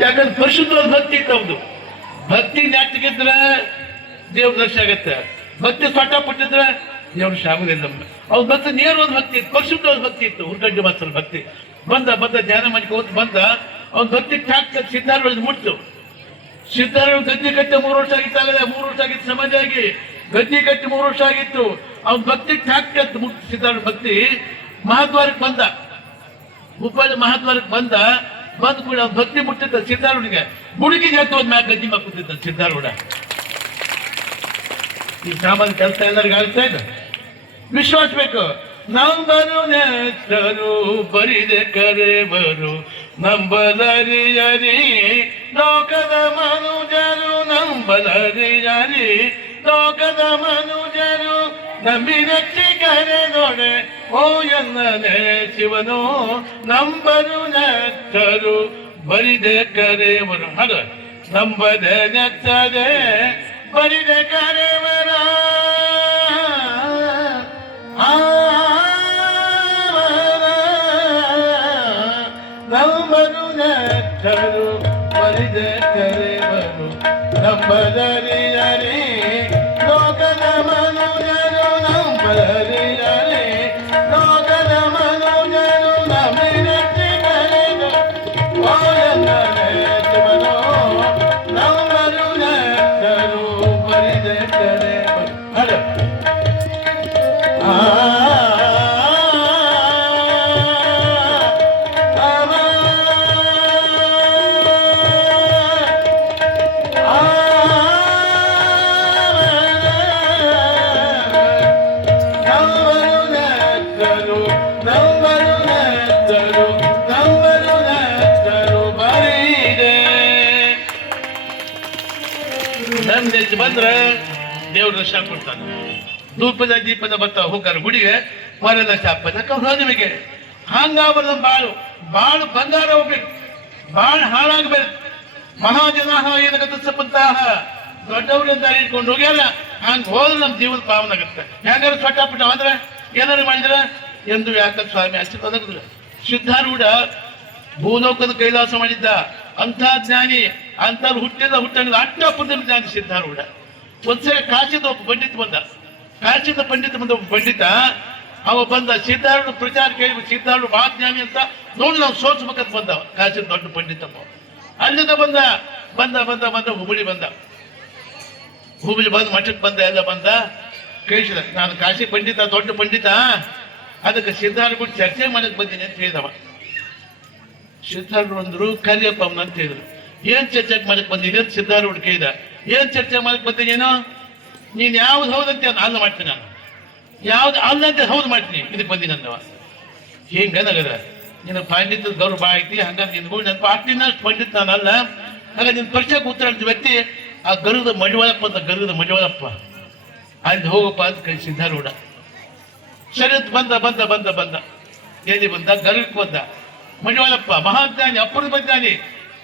ಯಾಕಂದ್ರೆ ಪರಿಶುದ್ಧ ಭಕ್ತಿ ಇತ್ತು ಭಕ್ತಿ ನಾಟಕಿದ್ರೆ ದೇವ್ರ ದರ್ಶನ ಆಗತ್ತೆ. ಭಕ್ತಿ ಸೊಟ್ಟ ಪಟ್ಟಿದ್ರೆ ದೇವ್ರ ನಮ್ಗೆ ಅವ್ರ ಭಕ್ತಿ ನೇರವಾದ ಭಕ್ತಿ ಇತ್ತು. ಪರಿಶುದ್ಧವಾದ ಭಕ್ತಿ ಇತ್ತು. ಹುರ್ಗಡ್ಡಿ ಮಾಸ್ತರ ಭಕ್ತಿ. ಬಂದ ಬಂದ ಧ್ಯಾನ ಮಾಡ್ಕೋತ ಬಂದ ಅವ್ನ ಭಕ್ತಿ ಠಾಕ್ ಸಿದ್ಧಾರ್ಥ ಮುಟ್ತು. ಸಿದ್ಧಾರ್ ಗದ್ದೆ ಕಟ್ಟಿ ಮೂರು ವರ್ಷ ಆಗಿತ್ತಾಗಲ್ಲ ಮೂರು ವರ್ಷ ಆಗಿತ್ತು ಸಮಾಜ ಆಗಿ ಗದ್ದೆ ಕಟ್ಟಿ ಮೂರು ವರ್ಷ ಆಗಿತ್ತು. ಅವ್ನ ಭಕ್ತಿ ಠಾಕ್ ಮುಟ್ತು ಸಿದ್ಧಾರ್ ಭಕ್ತಿ. ಮಹಾದ್ವಾರಕ್ಕೆ ಬಂದ. ಹುಬ್ಬಳ್ಳಿ ಮಹಾದ್ವಾರಕ್ಕೆ ಬಂದ. ಬಂದ್ ಕೂಡ ಅವ್ನ್ ಭಕ್ತಿ ಮುಟ್ಟಿದ್ದ ಸಿದ್ಧಾರೂಢಿಗೆ. ಮುಡುಗಿ ಜಾತಿ ಹೋದ್ ಮ್ಯಾಗ ಗದ್ದಿ ಮ್ಯಾಗ ಕೂತಿದ್ದ ಸಿದ್ಧಾರೂಢ. ಈ ಸಾಮಾನ್ಯ ಕೆಲಸ ಎಲ್ಲರಿಗೂ ಆಗ್ತಾ ಇದೆ. ವಿಶ್ವಾಸ ಬೇಕು. ನಂಬರು ನೆಚ್ಚರು, ಬರಿದೆ ಕರೆವರು. ನಂಬಲರಿಯರಿ ಲೋಕದ ಮನುಜರು ನಂಬಲರಿಯರಿ ಲೋಕದ ಮನುಜರು ನಂಬಿನಚ್ಚಿ ಕರೆದೊಡೆ. ಓ ಎನ್ನನೆ ಶಿವನು ನಂಬರು ನೆಚ್ಚರು ಬರಿದೆ ಕರೆವರು ಹರ ನಂಬದೆ ನೆಚ್ಚದೆ ಬರಿದೆ ಕರೆವರ ನಂಬರು ನೆಚ್ಚರು ಬರಿದೆ ಕರೆವರು ನಂಬದರಿಯರಿ, ಲೋಕದ ಮನುಜರು ನಂಬದರಿಯರಿ ಬಂದ್ರೆ ದೇವ್ರ ದರ್ಶನ ಕೊಡ್ತಾನೆ. ಧೂಪದ ದೀಪದ ಬತ್ತ ಹೋಗಾರ ಗುಡಿಗೆ ಮರೆಲ್ಲ ಚಾಪದ ನಿಮಗೆ ಹಂಗಾಬಾರ್ದು ಬಾಳು ಬಾಳು ಬಂಗಾರ ಹೋಗ್ಬೇಕು. ಬಾಳು ಹಾಳಾಗ್ಬೇಕು. ಮಹಾಜನ ಏನಗತ್ತ ಸಪ್ಪಂತಹ ದೊಡ್ಡವ್ರಿಂದ ದಾರಿ ಇಟ್ಕೊಂಡು ಹೋಗ್ಯಾರ ಹಂಗ ಹೋದ್ರೆ ನಮ್ಮ ಜೀವನ ಪಾವನ ಆಗುತ್ತೆ. ಹೆಂಗಾರು ಸೊಟ್ಟ ಪುಟ್ಟ ಅಂದ್ರೆ ಏನಾರು ಮಾಡಿದ್ರ? ಎಂದು ಯಾಕ ಸ್ವಾಮಿ ಅಷ್ಟು ತೊದಗಿದ್ರು ಸಿದ್ಧಾರೂಢ ಭೂಲೋಕದ ಕೈಲಾಸ ಮಾಡಿದ್ದ ಅಂಥ ಜ್ಞಾನಿ ಅಂತ ಹುಟ್ಟಿದ ಹುಟ್ಟಿದ ಅಟ್ಟಪುರದ ಜ್ಞಾನಿ ಸಿದ್ಧಾರೂಢ. ಒಂದ್ಸಲ ಕಾಶಿದ ಒಬ್ಬ ಪಂಡಿತ ಬಂದ. ಕಾಶಿದ ಪಂಡಿತ ಬಂದ ಒಬ್ಬ ಪಂಡಿತ, ಅವ ಬಂದ ಸಿದ್ಧಾರೂಢ ಪ್ರಚಾರ ಕೇಳಿ ಸಿದ್ಧಾರೂಢ ಮಹಾಜ್ಞಾನಿ ಅಂತ ನೋಡಿ ನಾವು ಸೋಚ್ಬೇಕಂತ ಬಂದ ಕಾಚಿದ ದೊಡ್ಡ ಪಂಡಿತಪ್ಪ ಅಲ್ಲಿಂದ ಬಂದ ಬಂದ ಬಂದ ಬಂದ, ಹುಬ್ಬಳ್ಳಿ ಬಂದ. ಹುಬ್ಬಳ್ಳಿ ಬಂದ, ಮಠಕ್ಕೆ ಬಂದ, ಎಲ್ಲ ಬಂದ. ಕೇಳಿಸಿದ, ನಾನು ಕಾಶಿ ಪಂಡಿತ, ದೊಡ್ಡ ಪಂಡಿತ. ಅದಕ್ಕೆ ಸಿದ್ಧಾರ್ಥ ಬಿಟ್ಟು ಚರ್ಚೆ ಮಾಡಕ್ಕೆ ಬಂದೀನಿ ಅಂತ ಹೇಳಿದವ. ಸಿದ್ಧಾರ್ಥ ಅಂದ್ರು, ಕರಿಯಪ್ಪ ಅಂತ ಹೇಳಿದ್ರು. ಏನ್ ಚರ್ಚೆ ಮಾಡಕ್ಕೆ ಬಂದಿದೆ ಅಂತ ಸಿದ್ಧಾರೂಢ ಕೇಳಿದ. ಏನ್ ಚರ್ಚೆ ಮಾಡಕ್ ಬಂದಿನೇನು ನೀನ್? ಯಾವ್ದು ಹೌದಂತೆ ಅಲ್ಲ ಮಾಡ್ತೀನಿ ನಾನು. ಯಾವ್ದು ಅಂತ ಹೌದು ಮಾಡ್ತೀನಿ. ಇದಕ್ಕೆ ಬಂದಿ ಅಂದವ ಹಿಂಗ ನಗದ ನಿನ್ನ ಪಂಡಿತ ಗೌರವ ಬಾ ಐತಿ ಹಂಗ ನಿನ್ಗೂ ನನ್ನ ಪಾಟಿನ ಪಂಡಿತ ನಾನಲ್ಲ ಹಾಗೆ ನಿನ್ ಪರಿಚಯಕ್ಕೆ ಉತ್ತರ ಅಂತ ವ್ಯಕ್ತಿ, ಆ ಗರುದ ಮಡಿವಾಳಪ್ಪ ಅಂತ ಗರುದ ಮಡಿವಾಳಪ್ಪ. ಅಲ್ಲಿ ಹೋಗಪ್ಪ ಅಂತ ಕೈ ಸಿದ್ಧಾರೂಢ. ಸರಿ ಬಂದ ಬಂದ ಬಂದ ಬಂದ. ಎಲ್ಲಿ ಬಂದ? ಗರುಡಕ್ಕೆ ಬಂದ. ಮಡಿವಾಳಪ್ಪ, ಮಹಾಜ್ಞಾನಿ ಅಪೂರ್ವ ಜ್ಞಾನಿ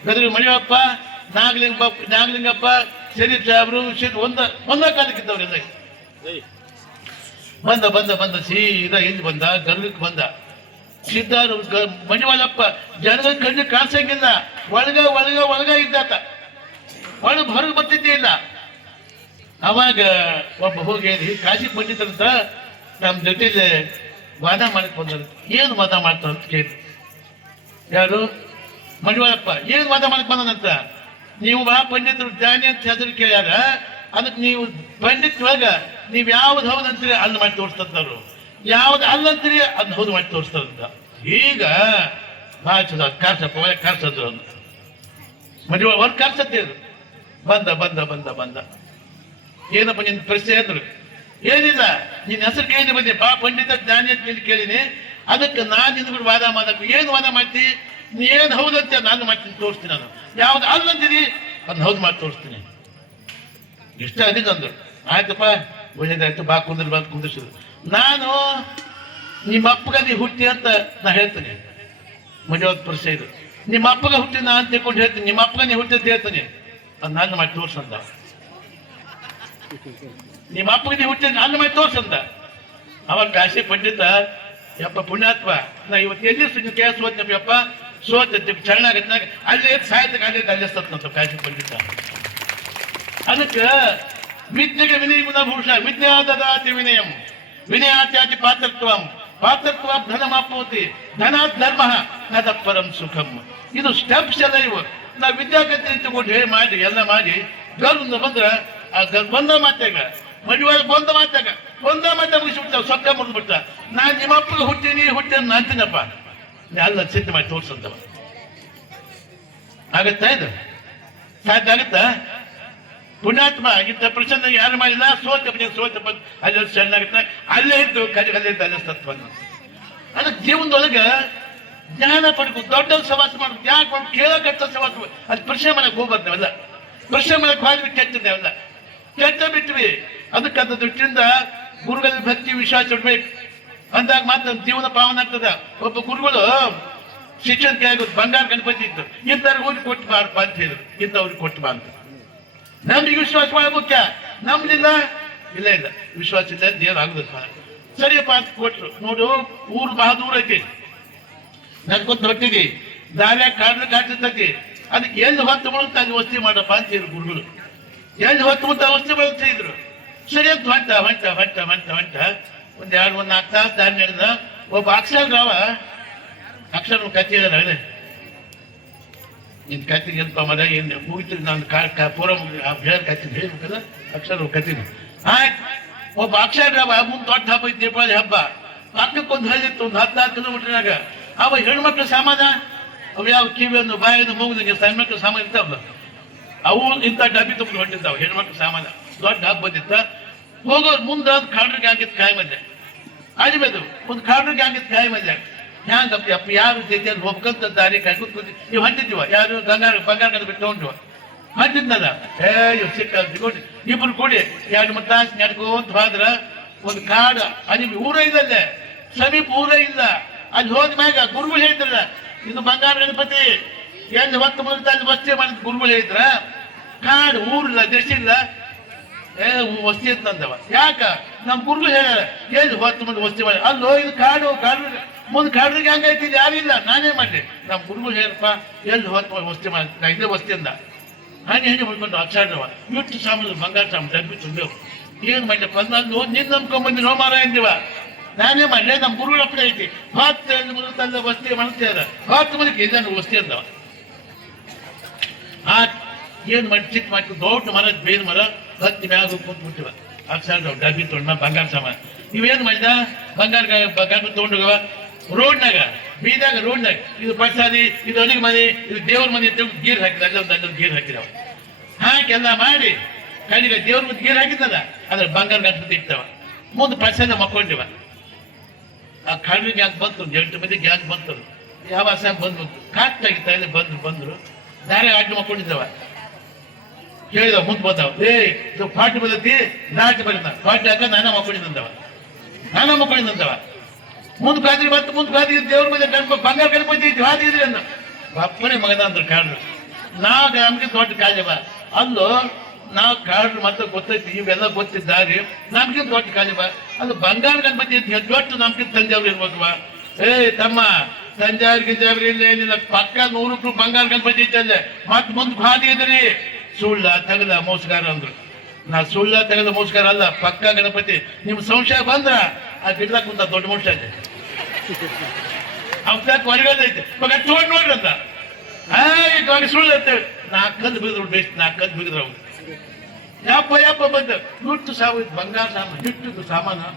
ಗರುಡ ಮಡಿವಾಳಪ್ಪ, ನಾಗಲಿಂಗಪ್ಪ ನಾಗಲಿಂಗಪ್ಪ ಸಾಹೇಬ್ರು ಸಿದ್ ಒಂದ ಒಂದ ಕಾಲಕ್ಕಿದ್ದವ್ರೆಲ್ಲ ಬಂದ ಬಂದ ಬಂದ ಸೀದಾ ಎಲ್ಲಿ ಬಂದ ಗರ್ಗಕ್ಕೆ ಬಂದ. ಸಿದ್ದಾರು ಮಣಿವಾಳಪ್ಪ ಜನರ ಕಣ್ಣು ಕಾಣಿಸಂಗಿಲ್ಲ. ಒಳಗ ಒಳಗ ಒಳಗ ಇದ್ದಾತ. ಒಳಗೆ ಹೊರಗೆ ಬರ್ತಿದ್ದೇ ಇಲ್ಲ ಅವಾಗ ಒಬ್ಬ ಹೋಗಿ ಹೇಳಿ ಕಾಶಿ ಪಂಡಿತರಂತ ನಮ್ಮ ಜೊತೆಲಿ ವಾದ ಮಾಡಕ್ ಬಂದರು ಏನು ವಾದ ಮಾಡ್ತಾರ ಅಂತ ಕೇಳಿ. ಯಾರು? ಮಣಿವಾಳಪ್ಪ ಏನು ವಾದ ಮಾಡಕ್ ಬಂದನಂತ? ನೀವು ಬಾ ಪಂಡಿತರು ಜ್ಞಾನಿ ಅಂತ ಹೆಸರು ಕೇಳ್ಯಾರ, ಅದಕ್ಕೆ ನೀವು ಪಂಡಿತ್ ಒಳಗ ನೀವು ಯಾವ್ದು ಹೌದು ಅಂತೀರಿ ಅಲ್ಲಿ ಮಾಡಿ ತೋರಿಸ್ತಂತವ್ರು. ಯಾವ್ದು ಅಲ್ಲಂತೀರಿ ಅದನ್ನ ಹೌದು ಮಾಡಿ ತೋರಿಸ್ತಾರಂತ ಈಗ ಚಲೋ ಕಾರ್ಸಪ್ಪ ಕಾರ್ಸದ್ರು ಅಂತ ಮದುವೆ ವರ್ಕ್ ಕಾರ್ಸತ್ತೆ ಬಂದ ಬಂದ ಬಂದ ಬಂದ. ಏನಪ್ಪ ನಿನ್ನ ಪ್ರಶ್ನೆ ಅಂದ್ರು? ಏನಿಲ್ಲ ನಿನ್ನ ಹೆಸರು ಕೇಳಿ ಬಂದೆ. ಬಾ, ಪಂಡಿತ, ಜ್ಞಾನಿ ಅಂತ ನೀನು ಕೇಳಿನಿ. ಅದಕ್ಕೆ ನಾನು ನಿನ್ಗೂ ವಾದ ಮಾಡಕ್ಕೆ ಏನು ವಾದ ಮಾಡ್ತಿ? ನೀ ಏನು ಹೌದಂತೆ ನಾನು ಮಾಡ್ತೀನಿ, ತೋರಿಸ್ತೀನಿ ನಾನು. ಯಾವ್ದು ಅಲ್ಲಂತೀರಿ ಅದನ್ನ ಹೌದು ಮಾಡಿ ತೋರಿಸ್ತೀನಿ. ಇಷ್ಟ ಅದಿದ್ದು ಅಂದ್ರು. ಆಯ್ತಪ್ಪ ಒಳ್ಳೇದಾಯ್ತು ಬಾ, ಕುಂದ್ರ, ಬಾ ಕುಂದಿಸಿದ್ರು ನಾನು ನಿಮ್ಮ ಅಪ್ಪಗ ನೀ ಹುಟ್ಟಿ ಅಂತ ನಾ ಹೇಳ್ತೇನೆ. ಮದುವೆ ಪ್ರಶ್ನೆ ಇದು. ನಿಮ್ಮ ಅಪ್ಪಗ ಹುಟ್ಟಿ ನಾ ಅಂತ ತಿಳ್ಕೊಂಡು ಹೇಳ್ತೀನಿ. ನಿಮ್ಮ ಅಪ್ಪಗ ನೀ ಹುಟ್ಟಿ ಅಂತ ಹೇಳ್ತೀನಿ. ಅದು ನಾನು ಮಾಡಿ ತೋರ್ಸಂದ. ನಿಮ್ಮ ಅಪ್ಪಗ ನೀ ಹುಟ್ಟಿ ನಾನು ಮಾಡಿ ತೋರ್ಸಂದ. ಅವಾಗ ಕಾಶಿ ಪಂಡಿತ. ಯಪ್ಪ, ಪುಣ್ಯಾತ್ಮ. ನಾ ಇವತ್ತು ಎಲ್ಲಿ ಸುಜ್ ಕೇಸ್ ಓದ್ನಪ್ಪ ಯಪ್ಪ ಸೋತ ಚರಣಾಗತ್ನಾಗ ಅಲ್ಲೇ ಸಾಯ್ತಕ್ಕೆ ಅಲ್ಲೇ ಅಲ್ಲಿಸ್ತಂತ ಕಾಶಿ ಪಂಡಿತ ಅದಕ್ಕೆ ವಿದ್ಯೆಗೆ ಭೂಷಣ ವಿದ್ಯಾ ದದಾತಿ ವಿನಯಂ. ವಿನಯಾತ್ಯಾತಿ ಪಾತ್ರತ್ವಂ. ಪಾತ್ರತ್ವ ಧನಮಾಪೋತಿ ಧನ ಧರ್ಮ ನದ ಪರಂ ಸುಖಂ. ಇದು ಸ್ಟೆಪ್ಸ್ ಎಲ್ಲ ಇವು. ನಾವು ವಿದ್ಯಾಗತಿ ಇಟ್ಟುಕೊಂಡು ಹೇಳಿ ಮಾಡಿ, ಎಲ್ಲ ಮಾಡಿ ಗರ್ವ ಬಂದ್ರೆ, ಆ ಗರ್ ಬಂದ ಮಾತಾಗ ಮದುವೆ ಬಂದ ಮಾತಾಗ ಬಂದ ಮಾತ ಮುಗಿಸ್ಬಿಡ್ತಾವ ಸ್ವಪ್ನ ಮುಗಿದ್ಬಿಡ್ತಾ ನಾ ನಿಮ್ಮಪ್ಪಗೆ ಹುಟ್ಟೀನಿ, ಹುಟ್ಟೇನಿ ನಾಂತೀನಪ್ಪ ಎಲ್ಲ ಸಿದ್ಧ ಮಾಡಿ ತೋರಿಸಂತವ ಆಗತ್ತಾ ಇದು? ಸಾಧ್ಯ ಆಗತ್ತಾ? ಪುಣ್ಯಾತ್ಮ ಇಂಥ ಪ್ರಶ್ನೆ ಯಾರು ಮಾಡಿಲ್ಲ? ಸೋತ ಬಂದ ಸೋತ ಬಂದು ಅಲ್ಲಿ ಆಗುತ್ತೆ? ಅಲ್ಲೇ ಇದ್ದು ಕಲಿ ಅಲ್ಲೇ ಸತ್ವನ್ನ ಅದಕ್ಕೆ ಜೀವನದೊಳಗ ಜ್ಞಾನ ಪಡ್ಕೊ ದೊಡ್ಡ ಸವಾಸ ಮಾಡ್ಬೇಕು. ಯಾಕೆ ಮಾಡಿ ಕೇಳಕತ್ತ ಸವಾಸ ಅದು ಪ್ರಶ್ನೆ ಮನೆಗೆ ಹೋಗ್ಬಾರ್ದು ನಾವೆಲ್ಲ. ಪ್ರಶ್ನೆ ಮನೆಗೆ ಹೋಗಿ ಕೆಟ್ಟದ್ದು ನಾವೆಲ್ಲ. ಕೆಟ್ಟ ಬಿಟ್ವಿ. ಅದಕ್ಕೆ ಅದ ದೃಷ್ಟಿಯಿಂದ ಗುರುಗಳ ಭಕ್ತಿ, ವಿಶ್ವಾಸ ಇಡ್ಬೇಕು. ಅಂದಾಗ ಮಾತ್ರ ಜೀವನ ಪಾವನ ಆಗ್ತದ. ಒಬ್ಬ ಗುರುಗಳು ಶಿಕ್ಷಣ ಆಗೋದು ಬಂಗಾರ ಗಣಪತಿ ಇತ್ತು. ಇಂಥವ್ರಿಗೆ ಹೋಗಿ ಕೊಟ್ಟು ಬಾರಪ್ಪ ಅಂತ ಹೇಳಿದ್ರು. ಇಂಥವ್ರಿಗೆ ಕೊಟ್ಟು ಬಾ ಅಂತ. ನಮ್ಗೆ ವಿಶ್ವಾಸ ಬಹಳ ಮುಖ್ಯ. ನಮ್ದಿಲ್ಲ ಇಲ್ಲ ಇಲ್ಲ. ವಿಶ್ವಾಸ ಇಲ್ಲ ದೇವ್ರ ಆಗುದಪ್ಪ ಸರಿಯಪ್ಪ ಅಂತ ಕೊಟ್ರು. ನೋಡು, ಊರು ಬಹಳ ದೂರ ಐತಿ. ಗೊತ್ತು ಹೊಟ್ಟಿಗೆ ದಾರ್ಯಾಗ ಕಾಡ್ಲು ಕಾಡ್ತಿರ್ತೈತಿ ಅದಕ್ಕೆ ಎಲ್ಲಿ ಹೊತ್ತು ಮುಳುಗ್ತಾ ಅಲ್ಲಿ ವಸ್ತಿ ಮಾಡಪ್ಪ ಅಂತ ಹೇಳಿದ್ರು ಗುರುಗಳು. ಎಲ್ಲಿ ಹೊತ್ತು ಮುಂತ ವಸ್ತಿ ಮಾಡ್ತಾ ಇದ್ರು ಸರಿ ಅಂತ ಹೊಂಟ ಹೊಂಟ ಹೊಂಟ ಹೊಂಟ ಹೊಂಟ. ಒಂದ್ ಎರಡು, ಒಂದ್ ನಾಲ್ಕು ತಾಸು ದಾರಿ ನಡೆದ. ಒಬ್ಬ ಅಕ್ಷರ ರಾವ ಅಕ್ಷರ ಕತ್ತಿ ಹೇಳಿದ ಹೇಳಿ ನಿನ್ ಕತ್ತಿ ಎಂತ ಮರ ಏನ್ ಮುಗಿತು ನಾನು ಕಾ ಪೂರ ಹೇಳ ಕತ್ತಿ ಹೇಳ್ಬೇಕಲ್ಲ ಅಕ್ಷರ ಕತ್ತಿ ಆಯ್ತು. ಒಬ್ಬ ಅಕ್ಷರ ರಾವ ಮುಂದ್ ದೊಡ್ಡ ಹಬ್ಬ ಐತಿ, ದೀಪಾವಳಿ ಹಬ್ಬ. ಪಕ್ಕಕ್ಕೊಂದು ಹಳ್ಳಿತ್ತು, ಒಂದು ಹದಿನಾಲ್ಕು ಕಿಲೋಮೀಟರ್ನಾಗ. ಅವ ಹೆಣ್ಮಕ್ಳು ಸಾಮಾನ, ಅವು ಯಾವ ಕಿವಿಯನ್ನು ಬಾಯನ್ನು ಸಣ್ಣ ಹೆಣ್ಮಕ್ಳು ಸಾಮಾನು ಇರ್ತಾವಲ್ಲ? ಅವು ಇಂಥ ಡಬ್ಬಿ ತುಂಬ ಹೊಂಟಿದ್ದಾವೆ, ಹೆಣ್ಮಕ್ಳು ಸಾಮಾನ. ದೊಡ್ಡ ಹಬ್ಬ ಬಂದಿತ್ತ. ಹೋಗೋರು ಮುಂದೆ ಒಂದು ಕಾಡ್ರಿಗೆ ಆಗಿತ್ತು ಕಾಯಿ ಮದ್ದೆ ಅಜಿಬೇದು ಒಂದು ಕಾರಣಕ್ಕೆ ಆಗಿತ್ತು ಗಾಯ ಮದ್ದೆ ಹ್ಯಾಂಗಪ್ಪ ಅಪ್ಪ ಯಾರು ಜೊತೆಯಲ್ಲಿ ಹೋಗ್ಕಂತ ದಾರಿ ಕೈ ಕೂತಿ ನೀವು ಹೊಂಟಿದ್ದೀವ ಯಾರು ಗಂಗಾರ ಬಂಗಾರ ಬಿಟ್ಟು ತಗೊಂಡು ಹೊಂಟಿದ್ನಲ್ಲ ಏ ಇವ್ ಸಿಕ್ಕ ಸಿಗೋಡಿ ಇಬ್ರು ಕೂಡಿ, ಎರಡು ಮೂರು ನಡ್ಕೋತ ಹೋದ್ರ, ಒಂದು ಕಾಡು ಅಲ್ಲಿ ಊರ ಇದಲ್ಲೇ ಸಮೀಪ ಊರ ಇಲ್ಲ. ಅಲ್ಲಿ ಹೋದ ಮ್ಯಾಗ ಗುರುಗಳು ಹೇಳಿದ್ರಲ್ಲ ಇದು ಬಂಗಾರ ಗಣಪತಿ, ಎಲ್ಲಿ ಹೊತ್ತು ಮುಂದೆ ಅಲ್ಲಿ ವಸ್ತಿ ಮಾಡಿದ ಗುರುಗಳು ಹೇಳಿದ್ರ, ಕಾಡು ಊರಿಲ್ಲ ದೇಶ ಇಲ್ಲ ಏ ವಸ್ತಿ ಅಂತಂದವ ಯಾಕ? ನಮ್ ಗುರುಗಳು ಹೇಳ್ಯಾರ ಎಲ್ಲಿ ಹೊತ್ತು ಮುಂದೆ ವಸ್ತಿ ಮಾಡಿ? ಅಲ್ಲೋ, ಇದು ಕಾಡು ಕಾಡು, ಮುಂದೆ ಕಾಡ್ರಿಗೆ ಹಂಗೈತಿ ಇದು ಯಾರಿಲ್ಲ ನಾನೇ ಮಾಡಿ ನಮ್ಮ ಗುರುಗಳು ಹೇಳಪ್ಪ ಎಲ್ಲಿ ಹೊತ್ತು ವಸ್ತಿ ಮಾಡಿ? ಇದೇ ವಸ್ತಿ ಅಂದ. ಹಾಗೆ ಹೇಗೆ ಮಾಡ್ಕೊಂಡು ಅಕ್ಷರವ ಇಟ್ಟು ಸಾಮಾನು ಬಂಗಾರ ಸಾಮಾನು ಡಬ್ಬಿ ತುಂಬೇವು ಏನ್ ಮಾಡ್ಲಪ್ಪ? ನಾನು ನಿನ್ ನಂಬ್ಕೊಂಬಂದಿ ನೋ ಮಾರ ಅಂದಿವ ನಾನೇ ಮಾಡ್ಲೆ ನಮ್ಮ ಗುರುಗಳ ಅಪ್ಪಣೆ ಐತಿ. ಹತ್ತು ಮುಂದೆ ತಂದ ವಸ್ತಿ ಮಾಡ್ತಿದ್ದಾರೆ ಹತ್ತು ಮಂದಿಗೆ ಇದನ್ನು ವಸ್ತಿ ಅಂದವ. ಆ, ಏನ್ ಮಾಡಿ ಚಿಕ್ಕ ಮಾಡಿ ದೊಡ್ಡ ಮರ ಬೇರೆ ಮರ, ಹತ್ತಿ ಮ್ಯಾಗ ಕುಂತು ಬಿಟ್ಟಿವ. ಅಕ್ಷರ ಡಬ್ಬಿ ತೊಗೊಂಡ ಬಂಗಾರ ಸಾಮಾನು. ಇವೇನ್ ಮಾಡಿದ? ಬಂಗಾರ ಬಂಗಾರ ತಗೊಂಡೋಗವ? ರೋಡ್ನಾಗ, ಬೀದಾಗ ರೋಡ್ನಾಗ, ಇದು ಪಟ್ಸಾದಿ ಇದು ಅಡಿಗೆ ಮನೆ, ಇದು ದೇವ್ರ ಮನೆ ಅಂತ ಗೀರ್ ಹಾಕಿದ, ಅಲ್ಲೊಂದು ಅಲ್ಲೊಂದು ಗೀರ್ ಹಾಕಿದವ ಹಾಕೆಲ್ಲ ಮಾಡಿ ಕಡೆಗೆ ದೇವ್ರ ಮುಂದೆ ಗೀರ್ ಹಾಕಿದ್ದಲ್ಲ ಅದ್ರ ಬಂಗಾರ ಗಣಪತಿ ತಿಂತವ ಮುಂದೆ ಪಟ್ಸಾದ ಮಕ್ಕೊಂಡಿವ. ಆ ಕಣ್ಣು ಗ್ಯಾಂಗ್ ಬಂತು, ಎಂಟು ಮಂದಿ ಗ್ಯಾಂಗ್ ಬಂತು. ಯಾವ ಬಂದು ಕಾಟ್ಟಾಗಿತ್ತ ಇಲ್ಲಿ ಬಂದ್ರು ಬಂದ್ರು. ದಾರೆ ಆಟ ಮಕ್ಕೊಂಡಿದ್ದವ. ಹೇಳಿದ ಮುಂದೆ ಬಂದವ. ಏ ಇದು ಪಾಟಿ ಬದತಿ, ನಾಟಿ ಬರೀತ ಪಾಟಿ ಹಾಕ ನಾನ ಮಕ್ಕೊಂಡಿದ್ದವ ನಾನ ಮಕ್ಕೊಂಡಿದ್ದವ ಮುಂದ್ ಕಾದ್ರಿ ಬಂತು ಮುಂದ್ ಕಾದ್ರಿ ದೇವ್ರ ಮೇಲೆ ಬಂಗಾರ ಗಣಪತಿ ಇತ್ತು ಹಾದಿದ್ರಿ ಅಂದ. ಅಪ್ಪನೇ ಮಗನ ಅಂದ್ರು ಕಾಡ್ರು. ನಾ ನಮ್ಗೆ ದೊಡ್ಡ ಕಾಲೇವ. ಅಲ್ಲೋ ನಾವು ಕಾಡ್ರು ಮತ್ತೆ ಗೊತ್ತೈತಿ, ಇವೆಲ್ಲ ಗೊತ್ತಿದ್ದಾರೆ ನಮ್ಗೆ ದೊಡ್ಡ ಕಾಲೇವ. ಅದು ಬಂಗಾರ ಗಣಪತಿ ಅಂತ ದೊಡ್ಡ ನಮ್ಗೆ ತಂದೆಯವ್ರು ಇರ್ಬೋದವ ಏ ತಮ್ಮ ತಂಜಾವ್ರಿ ಗಿಂಜಾವ್ರಿ ಇಲ್ಲ, ಏನಿಲ್ಲ. ಪಕ್ಕ ನೂರು ರೂಪಾಯಿ ಬಂಗಾರ ಗಣಪತಿ ಇತ್ತಲ್ಲೇ ಮತ್ ಮುಂದ್ ಹಾದಿ ಇದ್ರಿ. ಸುಳ್ಳ ತಗದ ಮೋಸಗಾರ ಅಂದ್ರು. ನಾ ಸುಳ್ಳ ತೆಗೆದ ಮೋಸಗಾರ ಅಲ್ಲ, ಪಕ್ಕ ಗಣಪತಿ. ನಿಮ್ ಸಂಶಯ ಬಂದ್ರ, ಆ ಗಿಡದಾಗ ಕುಂತ ದೊಡ್ಡ ಮನುಷ್ಯ ಐತೆ ಅವ್ಕ ಹೊರಗದೈತೆ ಮಗ ತೋಡ್ ನೋಡ್ರಿ ಅಂತ. ಆ, ಈಗ ಸುಳ್ಳು ಅಂತ ನಾಲ್ಕು ಬಿಗಿದ್ರು ಬೇಸ್ಟ್ ನಾಲ್ಕು ಕದ್ದು ಬಿದ್ರು ಅವ್ರು ಯಪ್ಪ ಯಪ್ಪ ಬಂದ? ದುಡ್ಡು ಸಾವು ಬಂಗಾರ ಸಾಮಾನು ಹಿಟ್ಟು ಸಾಮಾನು.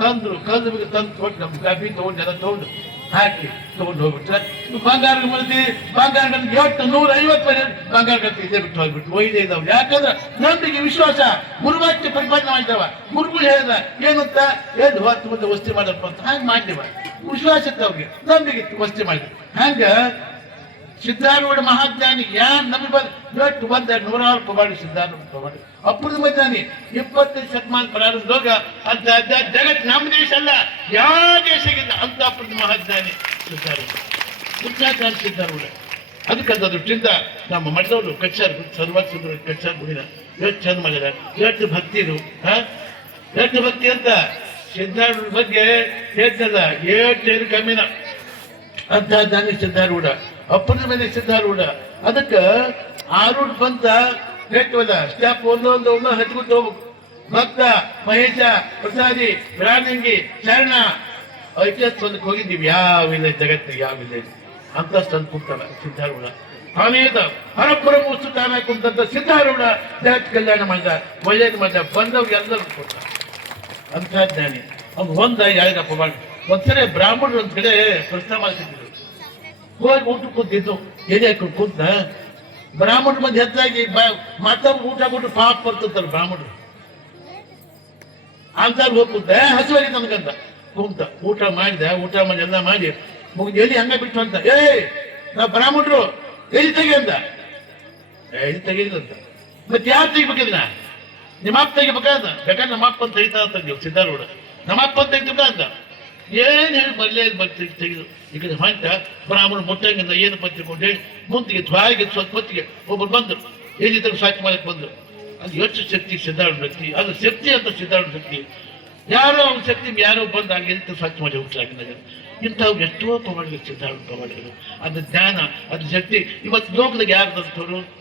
ತಂದ್ರು, ಕದ್ದು ಬಿಗಿ ತಂದು ನಮ್ಮ ಡಬ್ಬಿ ತಗೊಂಡು, ಎಲ್ಲ ತಗೊಂಡು. ಹಾಕಿ ತಗೊಂಡು ಹೋಗ್ಬಿಟ್ರೆ. ಬಂಗಾರ ಮಲ್ತಿ ಬಂಗಾರ ಗಂಟೆ ನೂರ ಐವತ್ತು ಮನೆ ಬಂಗಾರ ಗಂಟೆ ಇದೇ ಬಿಟ್ಟು ಹೋಗ್ಬಿಟ್ಟು ಒಯ್ದೇ ಇದಾವೆ ಯಾಕಂದ್ರೆ ನಂಬಿಕೆ ವಿಶ್ವಾಸ, ಗುರುವಾಕ್ಯ ಪ್ರತಿಪಾದನೆ ಮಾಡಿದವ. ಗುರುಗಳು ಹೇಳಿದ, ಏನಂತ? ಎದ್ದು ಹೊತ್ತು ಮುಂದೆ ವಸ್ತಿ ಮಾಡಪ್ಪ ಅಂತ. ಹಂಗೆ ಮಾಡಿದವ. ವಿಶ್ವಾಸ ಇತ್ತು ಅವ್ರಿಗೆ ನಂಬಿಕೆ ವಸ್ತಿ ಮಾಡಿದ ಹಂಗ ಸಿದ್ಧಾರೂಢ ಮಹಾಜ್ಞಾನಿ ಯಾರು ನಮಗೆ ಬಂದ ಇವತ್ತು ಬಂದ ನೂರಾರು ಕಬಾಡಿ ಸಿದ್ಧಾರೂಢ ಕಬಾಡಿ. ಅಪ್ಪದ ಮಜ್ಞಾನಿ ಇಪ್ಪತ್ತೈದು ಶತಮಾನ ಪ್ರಾರಂಭದಾಗ ಅಂತ ಜಗತ್ ನಮ್ಮ ದೇಶ ಅಲ್ಲ ಯಾವ ದೇಶಕ್ಕಿಂತ ಅಂತ ಅಪ್ಪದ ಮಹಾಜ್ಞಾನಿ ಸಿದ್ಧಾರೂಢ. ಕೃಷ್ಣಾಚಾರ್ಯ ಸಿದ್ಧಾರೂಢ. ಅದಕ್ಕಂತ ಅದ ದೃಷ್ಟಿಯಿಂದ ನಮ್ಮ ಮಠದವರು ಕಚ್ಚಾರ್ ಸರ್ವಾತ್ ಸುಂದರ ಕಚ್ಚಾರ್ ಗುಡಿನ ಎಷ್ಟು ಚಂದ ಮಾಡಿದ ಎಷ್ಟು ಭಕ್ತಿರು, ಹಾ? ಎಷ್ಟು ಭಕ್ತಿ ಅಂತ? ಸಿದ್ಧಾರೂಢ ಬಗ್ಗೆ ಹೇಳ್ತದ ಏಟ್ ಏನು ಕಮ್ಮಿನ. ಅಂತ ಜ್ಞಾನಿ ಸಿದ್ಧಾರೂಢ. ಅಪ್ಪನ ಮೇಲೆ ಸಿದ್ಧಾರೂಢ ಅದಕ್ಕ ಆರೂಢ ಬಂತ ನೆಟ್ಟವಲ್ಲ ಸ್ಟಾಪ್ ಒಂದೊಂದು ಒಂದು ಹಚ್ಕೊಂಡು ಹೋಗ್ಬೇಕು. ಭಕ್ತ, ಮಹೇಶ, ಪ್ರಸಾದಿ, ರಾಣಿಂಗಿ, ಶರಣ. ಐತಿಹಾಸಿಕ ಹೋಗಿದ್ದೀವಿ. ಯಾವಿಲ್ಲ ಜಗತ್ತಿಗೆ ಯಾವಿಲ್ಲ ಅಂತ ತಂದು ಕುಂತಾನ ಸಿದ್ಧಾರೂಢ. ತಾನೇದ ಹರಪರಮ ತಾನೇ ಕುಂತಂತ ಸಿದ್ಧಾರೂಢ ಜಗತ್ ಕಲ್ಯಾಣ ಮಾಡಿದ, ಒಳ್ಳೇದು ಮಾಡಿದ, ಬಂದವ್ರು ಎಲ್ಲರೂ ಕೊಟ್ಟ ಅಂತ ಜ್ಞಾನಿ ಅವ್ನು ಒಂದ ಯಾರಿಗಪ್ಪ ಮಾಡಿ ಒಂದ್ಸರಿ ಬ್ರಾಹ್ಮಣರು ಒಂದ್ ಕಡೆ ಪ್ರಶ್ನೆ ಮಾಡ್ತಿದ್ರು. ಹೋಗಿ ಊಟ ಕೂತಿದ್ದು. ಎದೆ ಹಾಕೊಂಡು ಕೂತ ಬ್ರಾಹ್ಮಣರ ಮಂದಿ ಹೆಚ್ಚಾಗಿ ಮತ್ತೊಬ್ಬರು ಊಟ ಕೊಟ್ಟು ಪಾಪ ಬರ್ತಂತಾರೆ ಬ್ರಾಹ್ಮಣರು. ಅಂತ ಹೋಗಿ ಕೂತ ಹಸುವಾಗಿ ನನಗಂತ ಕುಂತ ಊಟ ಮಾಡಿದೆ, ಊಟ ಮಾಡಿ, ಎಲ್ಲ ಮಾಡಿ. ಮುಗಿದು ಎಲ್ಲಿ ಹಂಗ ಬಿಟ್ಟು ಅಂತ. ಏ, ನಾ ಬ್ರಾಹ್ಮಣರು, ಎಲ್ಲಿ ತೆಗಿ ಅಂತ? ಎಲ್ಲಿ ತೆಗಿದಂತ ಮತ್ತೆ ಯಾರು ತೆಗಿಬೇಕಿದ್ನ? ನಿಮ್ಮ ಅಪ್ಪ ತೆಗಿಬೇಕಾದ ಬೇಕಾದ್ರೆ ನಮ್ಮ ಅಪ್ಪ ಅಂತ ತೆಗಿತಾ ಅಂತ ನೀವು ಸಿದ್ಧಾರೂಢ. ನಮ್ಮ ಅಪ್ಪ ಅಂತ ತೆಗಿತಾ ಅಂತ? ಏನ್ ಹೇಳಿ ಮೊದಲೇ ಬರ್ತೀವಿ ತೆಗೆದು. ಈಗ ಹೊಂಟ ಬ್ರಾಹ್ಮಣ ಮುಟ್ಟಂಗಿಂದ ಏನು ಪತ್ತಿಕೊಂಡು ಮುಂದಿಗೆ ಧ್ವಾಯಿಗೆ ಸ್ವಲ್ಪ ಹೊತ್ತಿಗೆ ಒಬ್ಬರು ಬಂದರು. ಏನಿದ್ರು ಸಾಕು ಮಾಡಕ್ಕೆ ಬಂದರು. ಅದು ಹೆಚ್ಚು ಶಕ್ತಿ ಸಿದ್ಧಾರ್ಣ ಶಕ್ತಿ? ಅದು ಶಕ್ತಿ ಅಂತ ಸಿದ್ಧಾರ್ಣ ಶಕ್ತಿ. ಯಾರೋ ಅವನ ಶಕ್ತಿ ಯಾರೋ ಬಂದ ಹಾಗೆ ಸ್ವಚ್ಛ ಮಾಡಿ ಹುಟ್ಟಾಕಿದಾಗ ಇಂಥವು ಎಷ್ಟೋ ಪ್ರಮಾಣಗಳು ಸಿದ್ಧಾರ್ಣ ಪ್ರಮಾಣಗಳು ಅದು ಜ್ಞಾನ, ಅದು ಶಕ್ತಿ. ಇವತ್ತು ಲೋಕದಾಗ ಯಾರು ಬಂತವರು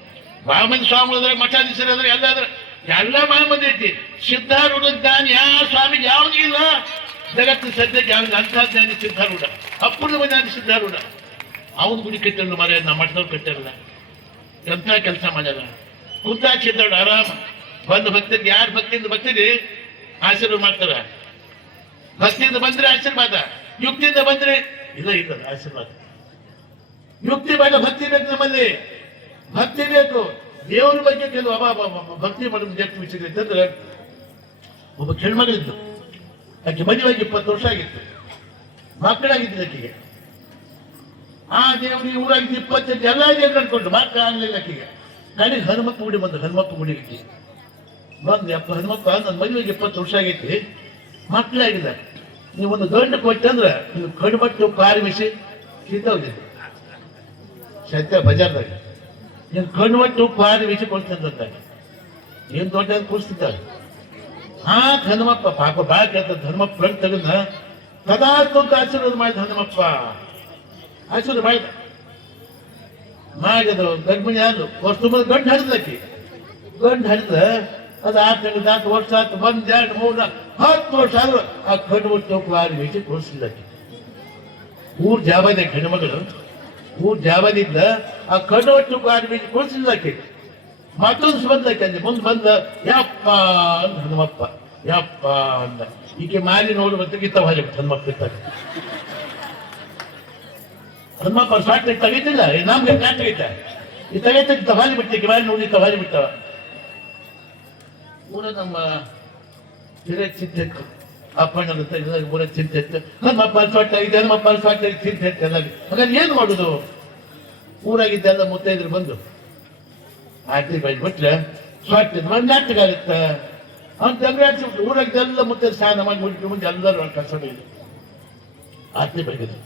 ವಾಮನ ಸ್ವಾಮಿಗಳದ್ರೆ, ಮಠಾಧೀಶರಾದ್ರೆ ಎಲ್ಲ ಅದ್ರ ಎಲ್ಲ ಮಂದಿ ಐತಿ. ಸಿದ್ಧಾರೂಢ ಜ್ಞಾನ ಯಾವ ಸ್ವಾಮಿ ಯಾವ್ದು ಇಲ್ಲ. ಜಗತ್ತು ಸದ್ಯಕ್ಕೆ ಅವನಿಗೆ ಅಂತರ್ಜ್ಞಾನಿ ಜ್ಞಾನಿ ಸಿದ್ಧಾರೂಢ ಅಪೂರ್ಣ ಜ್ಞಾನಿ ಸಿದ್ಧಾರೂಢ ಅವನ ಗುಡಿ ಕಟ್ಟಲ್ಲ ಮರ ನಮ್ಮ ಮಠದವ್ರು ಕಟ್ಟಲ್ಲ ಎಂಥ ಕೆಲಸ ಮಾಡ್ಯಾರ? ಕುಂತ ಸಿದ್ಧಾರೂಢ ಆರಾಮ. ಬಂದು ಭಕ್ತರಿಗೆ ಯಾರು ಭಕ್ತಿಯಿಂದ ಬರ್ತೀರಿ ಆಶೀರ್ವಾದ ಮಾಡ್ತಾರ. ಭಕ್ತಿಯಿಂದ ಬಂದ್ರೆ ಆಶೀರ್ವಾದ, ಯುಕ್ತಿಯಿಂದ ಬಂದ್ರೆ ಇಲ್ಲ ಇಲ್ಲ, ಆಶೀರ್ವಾದ. ಯುಕ್ತಿ ಬೇಡ, ಭಕ್ತಿ ಬೇಕು ನಮ್ಮಲ್ಲಿ. ಭಕ್ತಿ ಬೇಕು. ದೇವರ ಬಗ್ಗೆ ಕೆಲವು ಅವ- ಭಕ್ತಿ ಮಾಡೋದು ಎಷ್ಟು ವಿಷಯ ಅಂತಂದ್ರೆ ಒಬ್ಬ ಹೆಣ್ಮಗಳಿದ್ದು ಆಕೆ ಮದುವೆಗೆ ಇಪ್ಪತ್ತು ವರ್ಷ ಆಗಿತ್ತು. ಮಕ್ಕಳಾಗಿದ್ದು ಆಕೆಗೆ. ಆ ದೇವರು ಊರಾಗಿದ್ದು ಇಪ್ಪತ್ತೆಂಟು ಎಲ್ಲ ದೇವ್ರು ಅನ್ಕೊಂಡು ಮಕ್ಕಳ ಆಗ್ಲಿಲ್ಲ ಆಕೆಗೆ. ನನಗೆ ಹನುಮಪ್ಪ ಗುಡಿ ಬಂದು ಹನುಮಪ್ಪ ಗುಡಿ ಆಕೆ. ಬಂದು, ಅಪ್ಪ ಹನುಮಪ್ಪ, ನನ್ನ ಮದುವೆಗೆ ಇಪ್ಪತ್ತು ವರ್ಷ ಆಗೈತಿ ಮಕ್ಕಳಾಗಿಲ್ಲ ನೀವು ಒಂದು ಗಂಡು ಕೊಟ್ಟಂದ್ರೆ ನೀವು ಕಣ್ಮಟ್ಟು ಪಾರಿ ಮಿಸಿ ಸಿದ್ದೋಗಿದೆ ಸತ್ಯ ಬಜಾರ್ದಾಗ. ನೀನು ಕಣ್ಮಟ್ಟು ಪಾರಿ ಮಿಸಿ ಕೊಡ್ತಂತ ಏನು ದೊಡ್ಡ ಕೂರಿಸ್ತಿದ್ದಾರೆ ಹಾ ಹನುಮಪ್ಪ ಪಾಪ ಬಾಕಿ ಅಂತ ಹನುಮಪ್ಪ ಫ್ರೆಂಡ್ ತಗೊಂಡ ಸದಾ ತುಂತ ಆಶೀರ್ವಾದ ಮಾಡಿದ ಹನುಮಪ್ಪ ಆಶೀರ್ವಾದ ಮಾಡಿದ ಮಾಡಿದ್ರು ಗರ್ಭಿಣಿ ಆದ್ರು ವರ್ಷ ಗಂಡು ಹರಿದ್ಲಕ್ಕಿ ಗಂಡು ಹರಿದ ಅದು ಆರು ತಿಂಗಳು ನಾಲ್ಕು ವರ್ಷ ಆಯ್ತು ಒಂದ್, ಎರಡು, ಮೂರು ಹತ್ತು ವರ್ಷ ಆದ್ರು ಆ ಕಣ್ಣು ಮುಟ್ಟು ಆರು ಮಿಸಿ ಕೂರಿಸಿಲ್ಲಕ್ಕಿ ಊರ್ ಜಾಬಾದ ಹೆಣ್ಮಗಳು ಊರ್ ಜಾಬಾದಿಂದ ಆ ಕಣ್ಣು ಒಟ್ಟು ಆರು ಮಿಸಿ ಕೂರಿಸಿಲ್ಲಕ್ಕಿ ಮತ್ತೊಂದು ಬಂದೈತೆ ಮುಂದೆ ಬಂದ ಯಪ್ಪ ಅಂತ ಹನುಮಪ್ಪ. ಯಪ್ಪ ಅಂದ ಈಕೆ ಮಾಲಿ ನೋಡು ಮತ್ತೆ ಗಿತ್ತ ಹಾಲಿ ಹನುಮಪ್ಪ ಇತ್ತ ಹನುಮಪ್ಪ ಸಾಟ್ ತೆಗಿತಿಲ್ಲ ನಮ್ಗೆ ಕಾಟ್ ತೆಗಿತ. ಈ ತೆಗಿತ ತವಾಲಿ ಈಕೆ ಮಾಲಿ ನೋಡಿ ತವಾಲಿ ಬಿಟ್ಟವ ಊರ ನಮ್ಮ ಹಿರೇ ಚಿಂತೆ ಅಪ್ಪಣ್ಣನ ತೆಗೆದಾಗ ಊರ ಚಿಂತೆತ್ತು ಹನುಮಪ್ಪ ಸ್ವಾಟ್ ತೆಗಿತೆ, ಹನುಮಪ್ಪ ಸ್ವಾಟ್ ತೆಗಿ ಚಿಂತೆತ್ತು ಎಲ್ಲ ಹಾಗಾದ್ರೆ ಏನು ಮಾಡುದು? ಊರಾಗಿದ್ದೆಲ್ಲ ಮುತ್ತೈದ್ರು ಬಂದು. ಆರ್ತಿ ಬೈ ಬಿಟ್ರೆ ಸ್ವಚ್ಛ ಒಂದು ನಾಟಕಾಗುತ್ತೆ ಅವ್ನು ತಂಗ್ರಾಡ್ಸಿ ಊರಾಗ ಎಲ್ಲ ಮುತ್ತೆ ಸ್ನಾನ ಮಾಡಿ ಮುಟ್ಟಿ ಮುಂದೆ ಎಲ್ಲರೂ ಅವ್ನು ಕಸ ಬೈದು ಆರ್ತಿ ಬೈದಿದ್ದು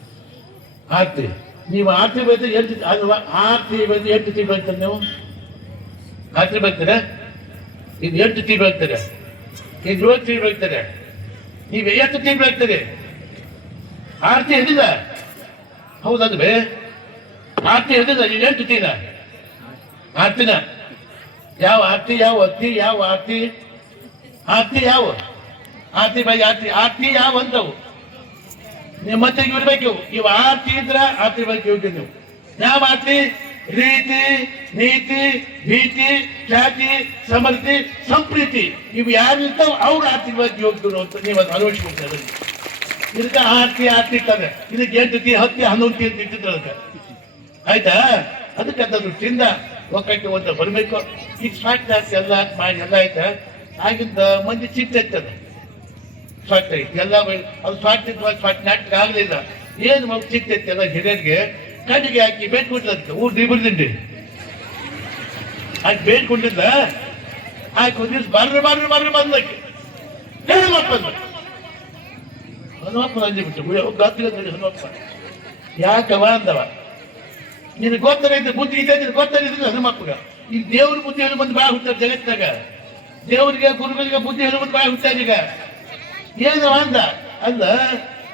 ಆರ್ತಿ. ನೀವು ಆರ್ತಿ ಬೈದ್ರೆ ಎಂಟು ಅದು ಆರ್ತಿ ಬೈದು ಎಂಟು ತಿ ಬೈತಾರೆ ನೀವು? ಆರ್ತಿ ಬೈತಾರೆ? ಇದು ಎಂಟು ತಿ ಬೈತಾರೆ? ಇದು ಏಳು ತಿ ಬೈತಾರೆ? ನೀವು ಎಷ್ಟು ತಿ ಹೋಗ್ತಾರೆ ಆರ್ತಿ ಹೇಳಿದ ಹೌದಲ್ವೇ? ಆರ್ತಿ ಹೇಳಿದ ನೀವು ಎಂಟು ತಿಂಗಳ ಆರ್ತಿನ ಯಾವ ಆರ್ತಿ ಯಾವ ಅತ್ತಿ ಯಾವ ಆರ್ತಿ ಆರ್ತಿ ಯಾವ? ಆರ್ತಿ ಬೈ ಆರ್ತಿ ಆರ್ತಿ ಯಾವ ಅಂತವು ನಿಮ್ಮ ಮತ್ತೆ ಇರ್ಬೇಕು. ಇವು ಆರ್ತಿ ಇದ್ರ ಆತಿ ಬಗ್ಗೆ ಹೋಗಿ ನೀವು. ಯಾವ ಆರ್ತಿ ರೀತಿ, ನೀತಿ, ಭೀತಿ, ಖ್ಯಾತಿ, ಸಮೃದ್ಧಿ, ಸಂಪ್ರೀತಿ. ಇವು ಯಾರು ಇರ್ತಾವ ಅವ್ರ ಆರ್ತಿ ಬಗ್ಗೆ ಹೋಗ್ತಾರೆ ಅಂತ ನೀವು ಅದು ಅಳವಡಿಸ್ಕೊಳ್ತಾರೆ ಇದಕ್ಕೆ ಆರ್ತಿ ಆರ್ತಿ ಇರ್ತದೆ. ಇದಕ್ಕೆ ಎಂಟು ತಿ, ಹತ್ತಿ, ಹನ್ನೊಂದು ತಿ ಅಂತ ಇಟ್ಟಿದ್ರು ಅದಕ್ಕೆ. ಆಯ್ತಾ? ಅದಕ್ಕೆ ಅಂತ ದೃಷ್ಟಿಯಿಂದ ಒಕ್ಕಕ್ಕೆ ಒಂದು ಬರಬೇಕು. ಈಗ ಸ್ವಾಟ್ ಜಾಸ್ತಿ ಎಲ್ಲ ಮಾಡಿ, ಎಲ್ಲ ಆಯ್ತಾ? ಆಗಿಂದ ಮಂದಿ ಚಿಂತೆ ಸ್ವಾಟ್ ಐತಿ ಎಲ್ಲ ಅದು ಸ್ವಾಟ್ ಇದ್ವಾಗ ಸ್ವಾಟ್ ನಾಟಕ ಆಗಲಿಲ್ಲ. ಏನು ಮಗು ಚಿಂತೆ ಎಲ್ಲ ಹಿರಿಯರಿಗೆ? ಕಣ್ಣಿಗೆ ಹಾಕಿ ಅದಕ್ಕೆ. ಊರು ದಿಬ್ಬರದಿಂಡಿ ಹಾಕಿ ಬೇಡ್ಕೊಂಡಿದ್ದ ಆಯ್ತು ಒಂದು ದಿವ್ಸ ಬರ್ರಿ ಬರ್ರಿ ಬರ್ರಿ ಬಂದಕ್ಕೆ ಹನುಮಪ್ಪ ಹನುಮಪ್ಪ ಅಂದ್ಬಿಟ್ಟು ಹನುಮಪ್ಪ. ಯಾಕವ ಅಂದವ? ನಿನಗೆ ಗೊತ್ತಾಗೈತೆ ಬುದ್ಧಿ ಇದೆ ನಿನ್ ಗೊತ್ತಾಗಿದ್ರೆ ಹನುಮಪ್ಪಗ ಈ ದೇವ್ರ ಬುದ್ಧಿ ಹೇಳಿ ಬಂದು ಬಾಯ್ ಹುಟ್ಟಾರ ಜಗತ್ತಾಗ ದೇವ್ರಿಗೆ, ಗುರುಗಳಿಗೆ ಬುದ್ಧಿ ಹೇಳಿ ಬಂದು ಬಾಯ್ ಹುಟ್ಟಾರ ಈಗ. ಏನು ಅಂದ. ಅಲ್ಲ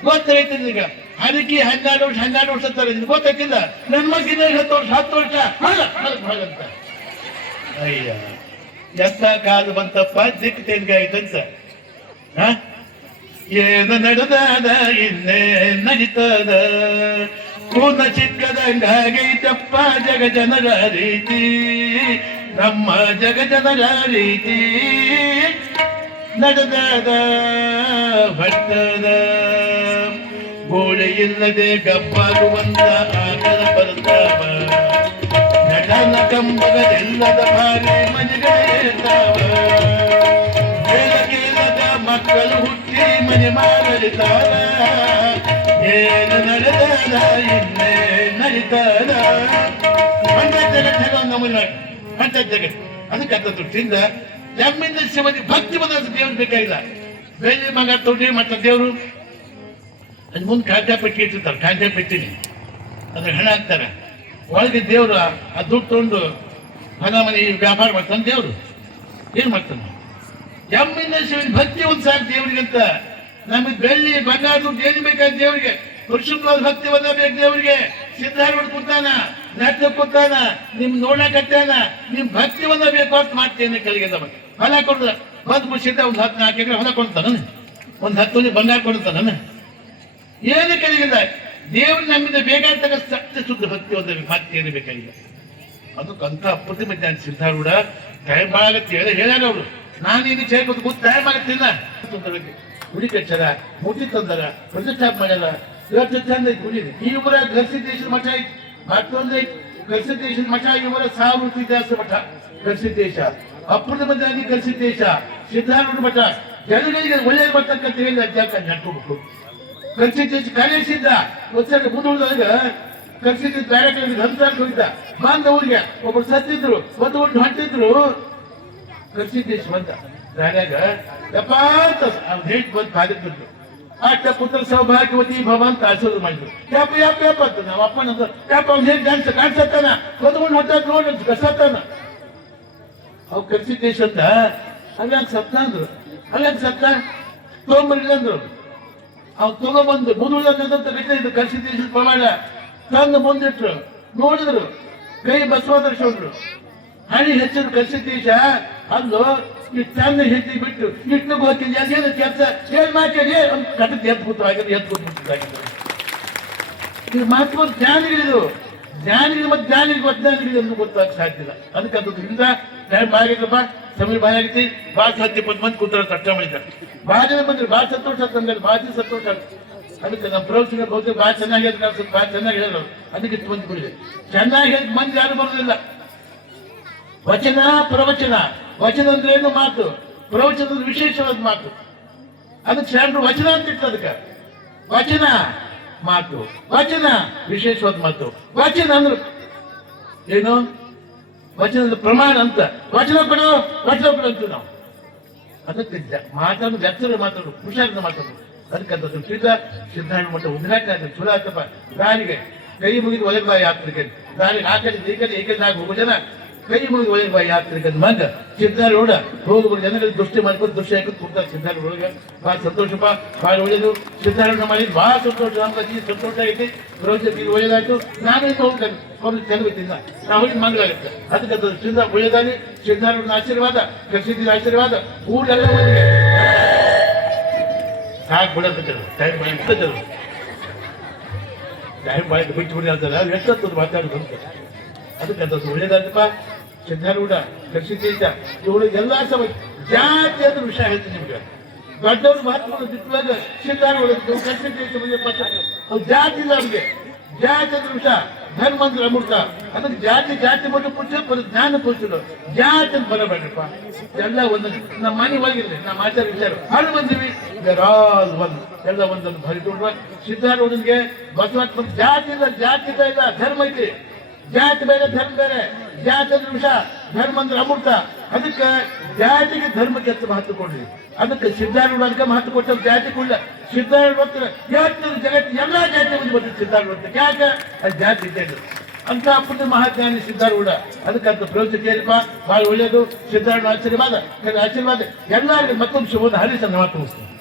ಗೊತ್ತಾಗೈತೆ ನಿನಗ. ಅದಕ್ಕೆ ಹನ್ನೆರಡು ವರ್ಷ ಹನ್ನೆರಡು ವರ್ಷ ಅಂತಾರೆ ನಿನ್ ಗೊತ್ತಾಗಿಲ್ಲ ನನ್ನ ಮಗಿನ ಹತ್ತು ವರ್ಷ ಹತ್ತು ವರ್ಷ. ಹಾಗಂತ ಅಯ್ಯ ಎಂತ ಕಾಲ ಬಂತಪ್ಪ? ದಿಕ್ ತೆಂಗಾಯ್ತಂತ ಏನ ನಡೆದಾದ, ಇನ್ನೇ ನಡೀತದ ಕೂನ ಚಿಕ್ಕದಂಗಾಗೈತಪ್ಪ ಜಗ ಜನರ ರೀತಿ, ನಮ್ಮ ಜಗ ಜನರ ರೀತಿ ನಡೆದಾದ ಭಟ್ಟದ ಗೋಳೆ ಇಲ್ಲದೆ ಗಪ್ಪಾಗುವಂತ ಆಗಲ ಬರ್ತಾವ, ನಟನ ಕಂಬಗದೆಲ್ಲದ ಭಾರಿ ಮನೆಗಳಿರ್ತಾವ ಕೇಳದ ಮಕ್ಕಳು ಹುಟ್ಟಿ ಮನೆ ಮಾಡಲಿತಾರ ಏನು ನಡೆದಾದ ಇನ್ನೇ ನಡೀತಾರ ಅಂತ ಜಗತ್ ನಮ್ಮನ್ನ ಅಂತ ಜಗತ್ತು ಅದಕ್ಕೆ ಅಂತ ದೃಷ್ಟಿಯಿಂದ ಜಮ್ಮಿಂದ ಶಿವನಿ ಭಕ್ತಿ ಬಂದ ದೇವ್ರು ಬೇಕಾಗಿಲ್ಲ. ಬೆಳ್ಳಿ ಮಗ ತೊಡಿ ಮತ್ತ ದೇವರು. ಅದ್ ಮುಂದೆ ಖಾದ್ಯ ಪೆಟ್ಟಿ ಇಟ್ಟಿರ್ತಾರೆ, ಕಾಂಜಾ ಪೆಟ್ಟಿನಿ ಅದ್ರ ಹಣ ಹಾಕ್ತಾರೆ. ಒಳಗೆ ದೇವ್ರು ಆ ದುಡ್ಡು ತಗೊಂಡು ಹಣ ಮನೆ ವ್ಯಾಪಾರ ಮಾಡ್ತಾನೆ ದೇವರು. ಏನ್ ಮಾಡ್ತಾನೆ? ಜಮ್ಮಿಂದ ಶಿವನ ಭಕ್ತಿ ಒಂದು ಸಾಕು ದೇವರಿಗಂತ ನಮಗೆ ಬೆಳ್ಳಿ ಬಂಗಾರ ದುಡ್ಡು ಏನು ಬೇಕಾದ ದೇವರಿಗೆ. ಪುರುಷತ್ವದ ಭಕ್ತಿ ಬಂದ ಬೇಕು ದೇವರಿಗೆ. ಸಿದ್ಧಾರೂಢ ಕೂತಾನ ನೆಟ್ಟ ಕೂತಾನ ನಿಮ್ ನೋಡಕತ್ತಾನ ನಿಮ್ ಭಕ್ತಿ ಬಂದ ಬೇಕು ಅಂತ ಮಾಡ್ತೇನೆ ಕಲಿಗೆ ನಮ್ಮ ಹೊಲ ಕೊಡ್ದ, ಬಂದ್ ಸಿದ್ಧ ಒಂದ್ ಹತ್ತು ನಾಲ್ಕು ಎಕರೆ ಹೊಲ ಕೊಡ್ತಾನ ಒಂದು ಹತ್ತು ಮಂದಿ ಬಂಗಾರ ಕೊಡ್ತಾನ ಏನು ಕಲಿಗಿಲ್ಲ ದೇವ್ರು ನಮ್ಮಿಂದ ಬೇಕಾಗ್ತಕ್ಕ ಸತ್ಯ ಶುದ್ಧ ಭಕ್ತಿ ಒಂದ ಏನು ಬೇಕಾಗಿಲ್ಲ. ಅದಕ್ಕಂತ ಅಪ್ರತಿಮ ಜ್ಞಾನ ಸಿದ್ಧಾರೂಢ ಟೈಮ್ ಆಗತ್ತೆ ಹೇಳಿ ಹೇಳ್ಯಾರ ಅವರು. ನಾನು ಇಲ್ಲಿ ಕೂತ್ ಟೈಮ್ ಆಗತ್ತಿಲ್ಲ ಗುಡಿ ಮುಟ್ಟಿ ಮೂರ್ತಿ ತಂದಾರ ಪ್ರತಿಷ್ಠಾಪ ಮಾಡ್ಯಾರ ಇವತ್ತು ಚಂದ ಐತಿ ಗುಡಿ ಊರ ಗರ್ಸಿದ್ದೇಶ್ವರ ಮಠ ಐತಿ. ಮತ್ತೊಂದು ಐತಿ ಗರ್ಸಿದ್ದೇಶ್ವರ ಮಠ ಇವರ ಸಾವಿರ ಇತಿಹಾಸ ಮಠ ಗರ್ಸಿದ್ದೇಶ ಅಪ್ರತಿಮ ಜ್ಞಾನಿ ಗರ್ಸಿದ್ದೇಶ ಸಿದ್ಧಾರೂಢ ಮಠ. ಜನಗಳಿಗೆ ಒಳ್ಳೆಯ ಬರ್ತಕ್ಕಂತ ಹೇಳಿ ಅಜ್ಜಾಕ ನಡ್ಕೋಬೇಕು ಕಾರ್ಯ ಕಾರ್ಯಸಿದ್ಧ ಒಂದ್ಸರಿ ಮುಂದುಳಿದಾಗ ಕರ್ಸಿದ್ದ ಬೇರೆ ಕಡೆ ಹಂತ ಹೋಗಿದ್ದ. ಊರಿಗೆ ಒಬ್ರು ಸತ್ತಿದ್ರು, ಒಂದು ಒಂದು ಹೊಂಟಿದ್ರು. ಕರ್ಸಿದ್ದೇಶ ಬಂದ ದಾರ್ಯಾಗ ಯಪ್ಪ ಅಂತ ಅವ್ನು ಹೇಳಿ ಬಂದು ಕಾಲಿಗೆ ಬಿಟ್ಟು ಅಟ್ಟ ಪುತ್ರ ಸೌಭಾಗ್ಯವತಿ ಭವ ಅಂತ ಆಶೀರ್ವಾದ ಮಾಡಿದ್ರು. ಯಪ್ಪ ಯಪ್ಪ ಯಪ್ಪ ಅಂತ ನಮ್ಮ ಅಪ್ಪನ ಅಂತ ಯಪ್ಪ, ಅವ್ನು ಹೇಳಿ ಕಾಣಿಸ, ಕಾಣಿಸತ್ತಾನ? ಕೊಂದ್ಕೊಂಡು ಹೊತ್ತ ನೋಡಿ ಕಸತ್ತಾನ ಅವ್ ಕರ್ಸಿದ್ದೇಶ ಅಂತ ಅಲ್ಲಂಗ್ ಸತ್ತ ಅಂದ್ರು. ಅಲ್ಲಂಗ್ ಸತ್ತ ತೊಗೊಂಬರ್ಲಿಲ್ಲ ಅಂದ್ರು ಅವ್ ತಗೊಂಬಂದು ಬಿಟ್ಟೆ ಇದು ಕರ್ಸಿದ್ದೇಶ ಪ್ರಮಾಣ ತಂದು ಮುಂದಿಟ್ರು ನೋಡಿದ್ರು. ಕೈ ಬಸವದರ್ಶನ್ರು ಹಣಿ ಹೆಚ್ಚಿದ್ರು ಕರ್ಸಿದ್ದೇಶ. ಅಲ್ಲೂ, ಈ ಚಂದ ಹೆಜ್ಜೆ ಬಿಟ್ಟು ಇಟ್ಟು ಗೊತ್ತಿಲ್ಲ ಅದೇನು ಕೆಲಸ? ಏನ್ ಮಾತಾಡಿ ಕಟ್ಟದ ಎದ್ದು ಕೂತಾಗಿದ್ದು ಎದ್ದು ಕೂತಾಗಿದ್ದು ಇದು ಮಹತ್ವ ಜ್ಞಾನಿಗಳಿದು ಜ್ಞಾನಿಗಳು ಮತ್ತೆ ಜ್ಞಾನಿಗಳು ಅಜ್ಞಾನಿಗಳು ಎಂದು ಗೊತ್ತಾಗ ಸಾಧ್ಯ ಇಲ್ಲ. ಅದಕ್ಕೆ ಅದರಿಂದ ಟೈಮ್ ಆಗಿದ್ರಪ್ಪ ಸಮಯ ಬಾಯ ಆಗೈತಿ ಭಾಳ ಹತ್ತು ಇಪ್ಪತ್ತು ಮಂದಿ ಕೂತಾರ ತಟ್ಟ ಮಾಡಿದ್ದಾರೆ. ಭಾಳ ಬಂದ್ರೆ, ಭಾಳ ಸಂತೋಷ ತಂದ್ರೆ ಭಾಳ ಸಂತೋಷ ಆಗುತ್ತೆ ಅದಕ್ಕೆ ನಮ್ಮ ಪ್ರವಚನ ಬಹುತೇಕ ಭಾಳ ಚೆನ್ನಾಗಿ ಹೇಳಿದ್ರೆ ಅನ್ಸುತ್ತೆ ಭಾಳ ಚೆನ್ನಾಗಿ ಹೇಳಿದ್ರು ಅದಕ್ಕೆ ಮಂದಿ ಬಿಡಿದೆ ಚೆನ್ನಾಗಿ ಹೇಳಿದ ಮಂದಿ ಯಾರು ಬರೋದಿಲ್ಲ? ವಚನ, ಪ್ರವಚನ. ವಚನ ಅಂದ್ರೆ ಏನು ಮಾತು? ಪ್ರವಚನದ ವಿಶೇಷವಾದ ಮಾತು. ಅದಕ್ಕೆ ಶರಣರು ವಚನ ಅಂತ ಇತ್ತು ಅದಕ್ಕೆ. ವಚನ ಮಾತು. ವಚನ ವಿಶೇಷವಾದ ಮಾತು. ವಚನ ಅಂದ್ರೆ ಏನು? ವಚನದ ಪ್ರಮಾಣ ಅಂತ. ವಚನ ಕೊಡು ವಚನ ಕೊಡು ಅಂತೀವಿ ನಾವು. ಅದಕ್ಕೆ ಮಾತಾಡೋದು ಮಾತಾಡು ಮಾತಾಡೋದು ಮಾತಾಡು ಹುಷಾರಿಂದ ಮಾತಾಡು ಅದಕ್ಕೆ ಅಂತ ದೃಷ್ಟಿಯಿಂದ ಸಿದ್ಧಾರಣ ಉದ್ರಾಕ ಚಲೋ ಆಯ್ತಪ್ಪ. ದಾರಿಗೆ, ಕೈ ಮುಗಿದು ಒಲೆ ಬಾ ಯಾತ್ರಿಕೆ ದಾರಿಗೆ ಆ ಕಡೆ ಈ ಕಡೆ ಈ ಕಡೆ ಆಗಿ ಹೋಗೋ ಜನ ಕೈ ಮುಗಿದು ಒಳಗೆ ಬಾ ಮಂದ ಮಂಗ ರೋಡ ಹೋಗ್ಬಿಡು ಜನಗಳಿಗೆ ದೃಷ್ಟಿ ಮಾಡ್ಕೊಂಡು ದೃಷ್ಟಿ ಹಾಕೊಂಡು ಕೊಡ್ತಾರೆ ಸಿದ್ಧಾರ ಒಳಗೆ ಭಾಳ ಸಂತೋಷಪ್ಪ ಭಾಳ ಒಳ್ಳೇದು ಸಿದ್ಧಾರೂಢ ಮಾಡಿದ್ ಭಾಳ ಸಂತೋಷ ಜೀವ ಸಂತೋಷ ಐತಿ. ಪ್ರವಚನ ಇದು ಒಳ್ಳೇದಾಯ್ತು ನಾನೇ ಹೋಗ್ತೇನೆ ಅವ್ರಿಗೆ ತೆಲುಗುತ್ತಿಲ್ಲ ನಾವು ಹೋಗಿ ಮಂಗಳಾಗುತ್ತೆ ಅದಕ್ಕೆ ಅದು ಸಿದ್ಧ ಒಳ್ಳೇದಾಗಿ ಸಿದ್ಧಾರೂಢನ ಆಶೀರ್ವಾದ ಕೃಷಿದಿನ ಆಶೀರ್ವಾದ. ಊರೆಲ್ಲ ಮಂದಿಗೆ ಸಾಕು ಬಿಡತ್ತದು ಟೈಮ್ ಎಂತದ್ದು ಟೈಮ್ ಮಾಡಿ ಬಿಟ್ಟು ಬಿಡಿ ಅಂತಾರೆ ಎಷ್ಟೊತ್ತು ಮಾತಾಡೋದು ಅದಕ್ಕೆ ಅದು ಒಳ್ಳೇದಾಗಪ್ಪ ಸಿದ್ಧಾರೂಢ ಕೃಷಿದೇಶ ಇವಳಿಗೆಲ್ಲ ಎಲ್ಲ ಸಮ, ಜಾತಿ ಅಂತ ವಿಷಯ ಹೇಳ್ತೀನಿ ನಿಮ್ಗೆ. ದೊಡ್ಡವ್ರು ಮಹಾತ್ಮಗಳು ಬಿಟ್ಟುವಾಗ ಸಿದ್ಧಾರೂಢ ಕೃಷಿದೇಶ ಬಗ್ಗೆ ಪತ್ರ ಅವ್ರು ಜಾತಿ ಇಲ್ಲ ಅವ್ರಿಗೆ. ಜಾತಿ ಅಂದ್ರೆ ವಿಷಯ. ಧರ್ಮ ಅಂದ್ರೆ ಅಮೃತ ಅದಕ್ಕೆ ಜಾತಿ ಜಾತಿ ಮಟ್ಟ ಪುಟ್ಟ ಬರೀ ಜ್ಞಾನ ಪುರುಷರು. ಜಾತಿ ಅಂತ ಬರಬೇಡಪ್ಪ. ಎಲ್ಲ ಒಂದೊಂದು, ನಮ್ಮ ಮನೆ ಹೋಗಿರ್ಲಿ ನಮ್ಮ ಆಚಾರ ವಿಚಾರ. ಹಾಳು ಬಂದಿವಿ ಆಲ್ ಒಂದು ಎಲ್ಲ ಒಂದೊಂದು ಬರಿಕೊಂಡು ಸಿದ್ಧಾರೂಢನಿಗೆ ಬಸವಂತ ಜಾತಿ ಇಲ್ಲ ಜಾತಿ ಇಲ್ಲ, ಧರ್ಮ ಐತಿ. ಜಾತಿ ಬೇರೆ ಧರ್ಮ ಬೇರೆ. ಜಾತಿ ಅಂದ್ರೆ ವಿಷ, ಧರ್ಮ ಅಂದ್ರೆ ಅಮೃತ ಅದಕ್ಕೆ ಜಾತಿಗೆ ಧರ್ಮಕ್ಕೆ ಹೆಚ್ಚು ಮಹತ್ವ ಕೊಡ್ರಿ. ಅದಕ್ಕೆ ಸಿದ್ಧಾರೂಢ ಅದಕ್ಕೆ ಮಹತ್ವ ಕೊಟ್ಟ ಜಾತಿ ಕೊಡ್ಲ ಸಿದ್ಧಾರೂಢ ಜಾತಿ ಜಗತ್ತು, ಎಲ್ಲಾ ಜಾತಿ ಮುಂದೆ ಬಂದಿದ್ದು ಸಿದ್ಧಾರೂಢ ಯಾಕೆ? ಅದು ಜಾತಿ ಇದ್ದೇನು. ಅಂತ ಅಪ್ಪದ ಮಹಾಜ್ಞಾನಿ ಸಿದ್ಧಾರೂಢ. ಅದಕ್ಕಂತ ಪ್ರವೃತ್ತಿ ಕೇಳಿಪ್ಪ. ಬಹಳ ಒಳ್ಳೆಯದು ಸಿದ್ಧಾರೂಢ ಆಶೀರ್ವಾದ. ಆಶೀರ್ವಾದ? ಎಲ್ಲರಿಗೂ ಮತ್ತೊಂದು ಶುಭದ ಹರಿಸ ಮಾತು ಮುಗಿಸ್ತೀನಿ